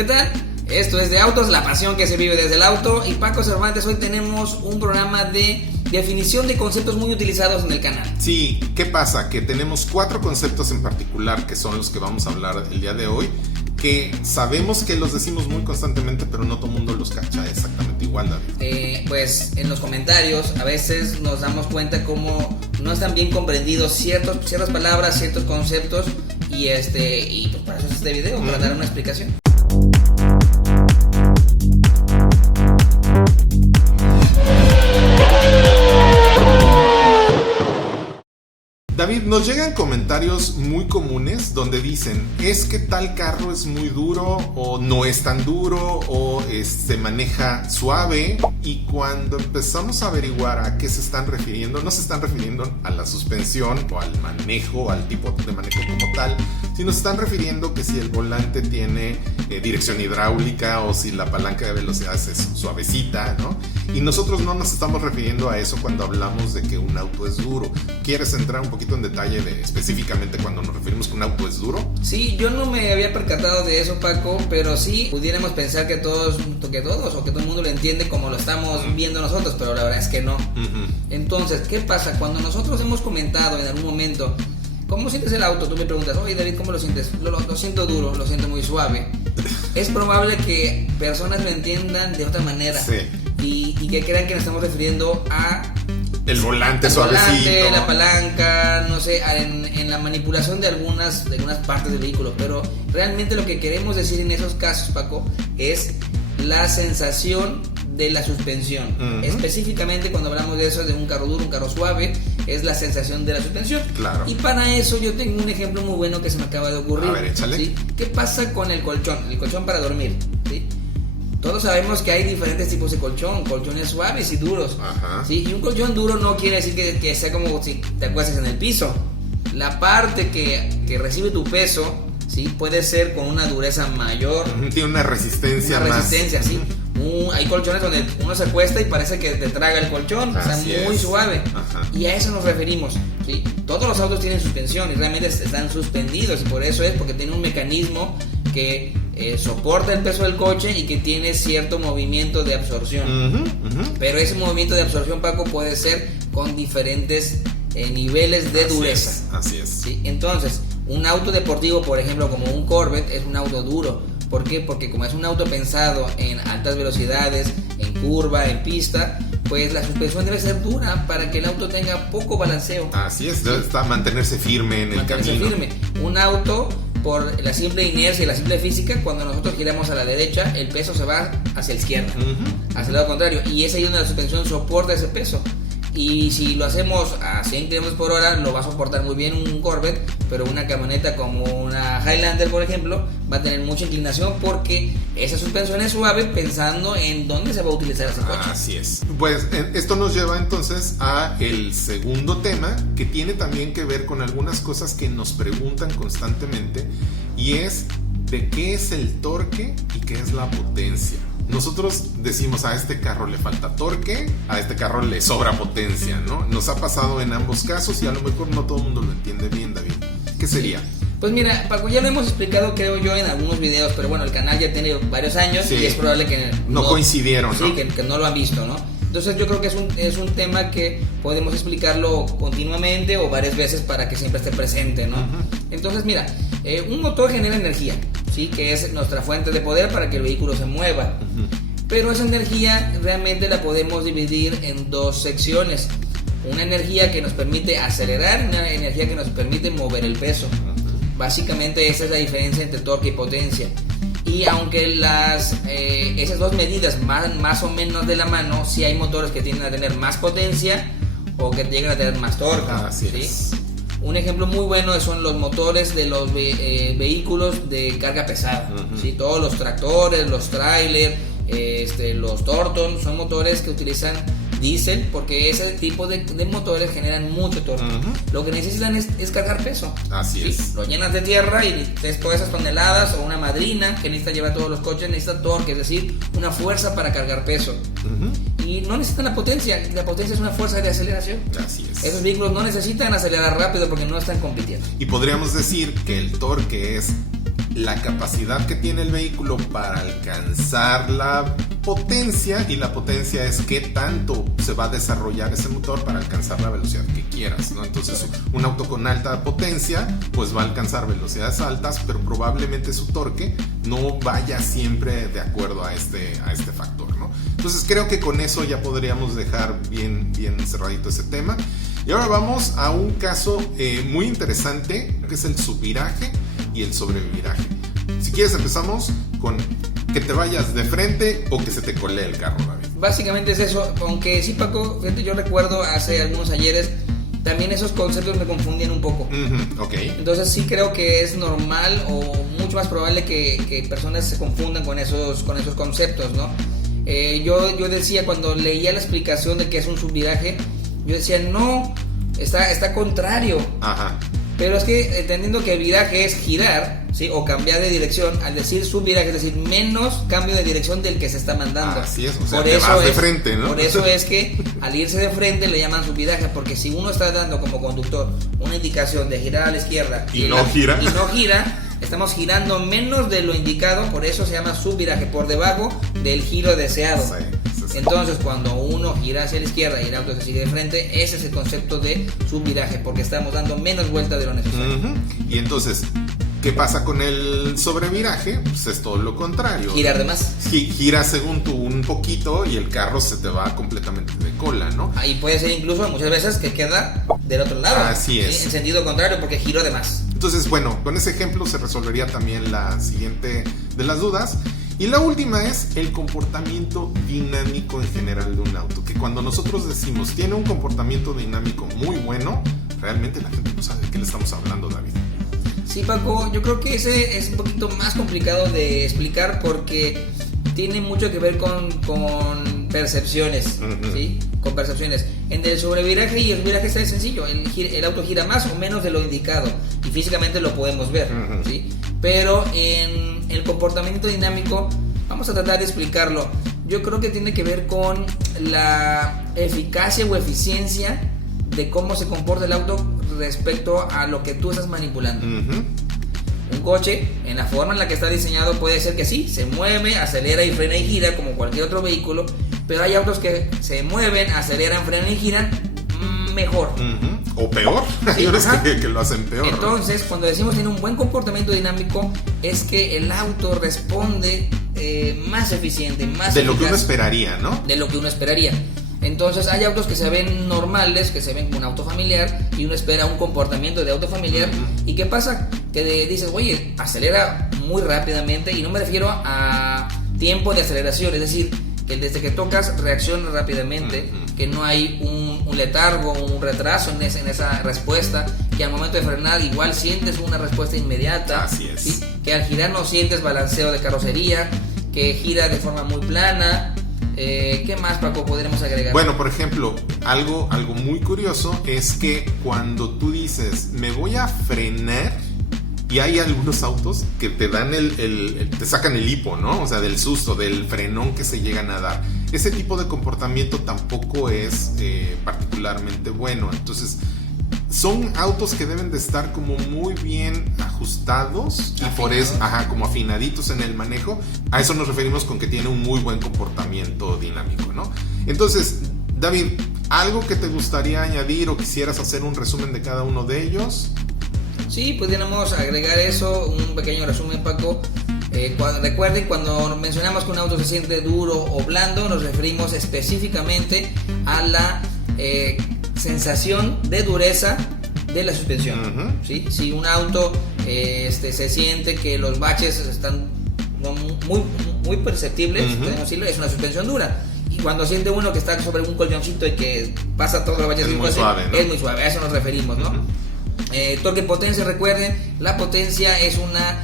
¿Qué tal? Esto es de autos, la pasión que se vive desde el auto. Y Paco Cervantes, hoy tenemos un programa de definición de conceptos muy utilizados en el canal. Sí, ¿qué pasa? Que tenemos 4 conceptos en particular que son los que vamos a hablar el día de hoy, que sabemos que los decimos muy constantemente, pero no todo el mundo los cacha exactamente igual, David. Pues en los comentarios a veces nos damos cuenta cómo no están bien comprendidos ciertas palabras, ciertos conceptos, y pues para eso es este video, para dar una explicación. David, nos llegan comentarios muy comunes donde dicen, es que tal carro es muy duro o no es tan duro o se maneja suave, y cuando empezamos a averiguar a qué se están refiriendo, no se están refiriendo a la suspensión o al manejo, al tipo de manejo como tal, sino se están refiriendo que si el volante tiene dirección hidráulica o si la palanca de velocidades es suavecita, ¿no? Y nosotros no nos estamos refiriendo a eso cuando hablamos de que un auto es duro. ¿Quieres entrar un poquito en detalle de específicamente cuando nos referimos que un auto es duro? Sí, yo no me había percatado de eso, Paco, pero sí pudiéramos pensar que todos o que todo el mundo lo entiende como lo estamos viendo nosotros, pero la verdad es que no. Entonces, ¿qué pasa? Cuando nosotros hemos comentado en algún momento, ¿cómo sientes el auto? Tú me preguntas, oye David, ¿cómo lo sientes? Lo siento duro, lo siento muy suave. Es probable que personas lo entiendan de otra manera. Sí. Y que crean que nos estamos refiriendo a el volante suavecito, la palanca, no sé, en la manipulación de algunas partes del vehículo. Pero realmente lo que queremos decir en esos casos, Paco, es la sensación de la suspensión. Específicamente cuando hablamos de eso, de un carro duro, un carro suave, es la sensación de la suspensión. Claro. Y para eso yo tengo un ejemplo muy bueno que se me acaba de ocurrir. A ver, échale. ¿Sí? ¿Qué pasa con el colchón? El colchón para dormir, ¿sí? Todos sabemos que hay diferentes tipos de colchones suaves y duros. Ajá. ¿Sí? Y un colchón duro no quiere decir que sea como si te acuestas en el piso. La parte que recibe tu peso, ¿sí? Puede ser con una dureza mayor. Tiene una resistencia más. ¿Sí? Hay colchones donde uno se acuesta y parece que te traga el colchón. Así está muy suave. Ajá. Y a eso nos referimos, ¿sí? Todos los autos tienen suspensión y realmente están suspendidos. Y por eso es porque tiene un mecanismo que soporta el peso del coche y que tiene cierto movimiento de absorción. Pero ese movimiento de absorción, Paco, puede ser con diferentes niveles de dureza. Así es. ¿Sí? Entonces, un auto deportivo, por ejemplo, como un Corvette, es un auto duro. ¿Por qué? Porque como es un auto pensado en altas velocidades, en curva, en pista, pues la suspensión debe ser dura para que el auto tenga poco balanceo. Así es, debe mantenerse firme en el camino. Un auto, por la simple inercia y la simple física, cuando nosotros giramos a la derecha, el peso se va hacia la izquierda, hacia el lado contrario, y es ahí donde la suspensión soporta ese peso. Y si lo hacemos a 100 km por hora, lo va a soportar muy bien un Corvette, pero una camioneta como una Highlander, por ejemplo, va a tener mucha inclinación porque esa suspensión es suave pensando en dónde se va a utilizar ese coche. Así es. Pues esto nos lleva entonces a el segundo tema, que tiene también que ver con algunas cosas que nos preguntan constantemente, y es de qué es el torque y qué es la potencia. Nosotros decimos, a este carro le falta torque, a este carro le sobra potencia, ¿no? Nos ha pasado en ambos casos y a lo mejor no todo el mundo lo entiende bien, David. ¿Qué sería? Pues mira, Paco, ya lo hemos explicado, creo yo, en algunos videos, pero bueno, el canal ya tiene varios años, sí, y es probable que no coincidieron, ¿no? Sí, que no lo han visto, ¿no? Entonces yo creo que es un tema que podemos explicarlo continuamente o varias veces para que siempre esté presente, ¿no? Entonces mira, un motor genera energía, ¿sí? Que es nuestra fuente de poder para que el vehículo se mueva. Pero esa energía realmente la podemos dividir en dos secciones. Una energía que nos permite acelerar, una energía que nos permite mover el peso. Básicamente esa es la diferencia entre torque y potencia. Y aunque esas dos medidas van más o menos de la mano, sí hay motores que tienden a tener más potencia o que llegan a tener más torque. Así ¿sí? es. Un ejemplo muy bueno son los motores de los vehículos de carga pesada. ¿Sí? Todos los tractores, los trailers, los Torton son motores que utilizan diésel, porque ese tipo de motores generan mucho torque. Lo que necesitan es cargar peso. Así es. Lo llenas de tierra y todas esas toneladas, o una madrina que necesita llevar todos los coches, necesita torque, es decir, una fuerza para cargar peso. Y no necesitan la potencia es una fuerza de aceleración. Así es. Esos vehículos no necesitan acelerar rápido porque no están compitiendo. Y podríamos decir que el torque es la capacidad que tiene el vehículo para alcanzar la potencia, y la potencia es qué tanto se va a desarrollar ese motor para alcanzar la velocidad que quieras, ¿no? Entonces, un auto con alta potencia pues va a alcanzar velocidades altas, pero probablemente su torque no vaya siempre de acuerdo a este factor, ¿no? Entonces creo que con eso ya podríamos dejar bien cerradito ese tema. Y ahora vamos a un caso muy interesante, que es el subviraje y el sobreviraje. Si quieres empezamos con que te vayas de frente o que se te colee el carro, David. Básicamente es eso, aunque sí, Paco, fíjate, yo recuerdo hace algunos ayeres, también esos conceptos me confundían un poco. Ok. Entonces sí creo que es normal o mucho más probable que personas se confundan con esos conceptos, ¿no? Yo decía, cuando leía la explicación de qué es un subviraje, yo decía, no, está contrario. Ajá. Pero es que entendiendo que el viraje es girar, ¿sí? O cambiar de dirección, al decir subviraje, es decir, menos cambio de dirección del que se está mandando. Así es, o sea, te vas de frente, ¿no? Por eso es que al irse de frente le llaman subviraje, porque si uno está dando como conductor una indicación de girar a la izquierda y no gira, estamos girando menos de lo indicado, por eso se llama subviraje, por debajo del giro deseado. Sí. Entonces, cuando uno gira hacia la izquierda y el auto se sigue de frente, ese es el concepto de subviraje, porque estamos dando menos vuelta de lo necesario. Y entonces, ¿qué pasa con el sobreviraje? Pues es todo lo contrario. Girar de más. Gira según tú un poquito y el carro se te va completamente de cola, ¿no? Ahí puede ser incluso muchas veces que queda del otro lado. Así es. ¿Sí? En sentido contrario, porque giró de más. Entonces, bueno, con ese ejemplo se resolvería también la siguiente de las dudas. Y la última es el comportamiento dinámico en general de un auto. Que cuando nosotros decimos tiene un comportamiento dinámico muy bueno, realmente la gente no sabe de qué le estamos hablando, David. Sí, Paco, yo creo que ese es un poquito más complicado de explicar porque tiene mucho que ver con percepciones, ¿sí? Con percepciones. Entre el sobreviraje y el subviraje está sencillo. El auto gira más o menos de lo indicado y físicamente lo podemos ver, ¿sí? Pero en el comportamiento dinámico vamos a tratar de explicarlo. Yo creo que tiene que ver con la eficacia o eficiencia de cómo se comporta el auto respecto a lo que tú estás manipulando. Un coche, en la forma en la que está diseñado, puede ser que sí, se mueve, acelera y frena y gira como cualquier otro vehículo, pero hay autos que se mueven, aceleran, frenan y giran mejor. O peor, sí, que lo hacen peor. Entonces, cuando decimos tiene un buen comportamiento dinámico, es que el auto responde más eficiente, más de eficaz, lo que uno esperaría, ¿no? De lo que uno esperaría. Entonces hay autos que se ven normales, que se ven como un auto familiar, y uno espera un comportamiento de auto familiar. ¿Y qué pasa? Que dices, oye, acelera muy rápidamente, y no me refiero a tiempo de aceleración, es decir, que desde que tocas reacciona rápidamente, que no hay un letargo, un retraso en esa respuesta, que al momento de frenar igual sientes una respuesta inmediata. Así es. ¿Sí? Que al girar no sientes balanceo de carrocería, que gira de forma muy plana. ¿Qué más, Paco, podremos agregar? Bueno, por ejemplo, algo muy curioso es que cuando tú dices me voy a frenar, y hay algunos autos que te dan te sacan el hipo, ¿no? O sea, del susto, del frenón que se llegan a dar. Ese tipo de comportamiento tampoco es particularmente bueno. Entonces, son autos que deben de estar como muy bien ajustados y por eso, como afinaditos en el manejo. A eso nos referimos con que tiene un muy buen comportamiento dinámico, ¿no? Entonces, David, ¿algo que te gustaría añadir o quisieras hacer un resumen de cada uno de ellos? Sí, pudiéramos agregar eso, un pequeño resumen, Paco. Recuerden, cuando mencionamos que un auto se siente duro o blando, nos referimos específicamente a la sensación de dureza de la suspensión. ¿Sí? Si un auto se siente que los baches están muy perceptibles, podemos decirlo, es una suspensión dura. Y cuando siente uno que está sobre un colchoncito y que pasa todos los baches, es muy suave, ¿no? Es muy suave, a eso nos referimos, ¿no? Torque potencia, recuerden, la potencia es una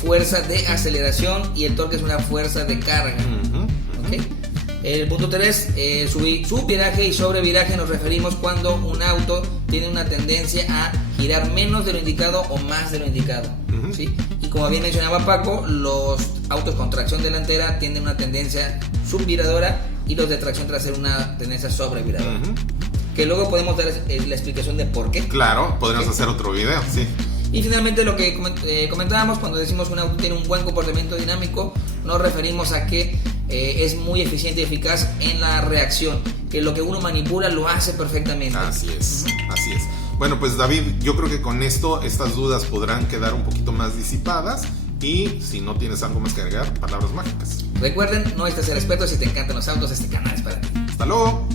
fuerza de aceleración y el torque es una fuerza de carga. ¿Okay? El punto 3, subviraje y sobreviraje, nos referimos cuando un auto tiene una tendencia a girar menos de lo indicado o más de lo indicado. ¿Sí? Y como bien mencionaba Paco, los autos con tracción delantera tienen una tendencia subviradora y los de tracción trasera una tendencia sobreviradora. Que luego podemos dar la explicación de por qué. Claro, podríamos hacer otro video, sí. Y finalmente lo que comentábamos, cuando decimos un auto tiene un buen comportamiento dinámico, nos referimos a que es muy eficiente y eficaz en la reacción, que lo que uno manipula lo hace perfectamente. Así es, así es. Bueno, pues David, yo creo que con esto estas dudas podrán quedar un poquito más disipadas. Y si no tienes algo más que agregar, palabras mágicas. Recuerden, no necesitas ser experto. Si te encantan los autos, este canal es para ti. Hasta luego.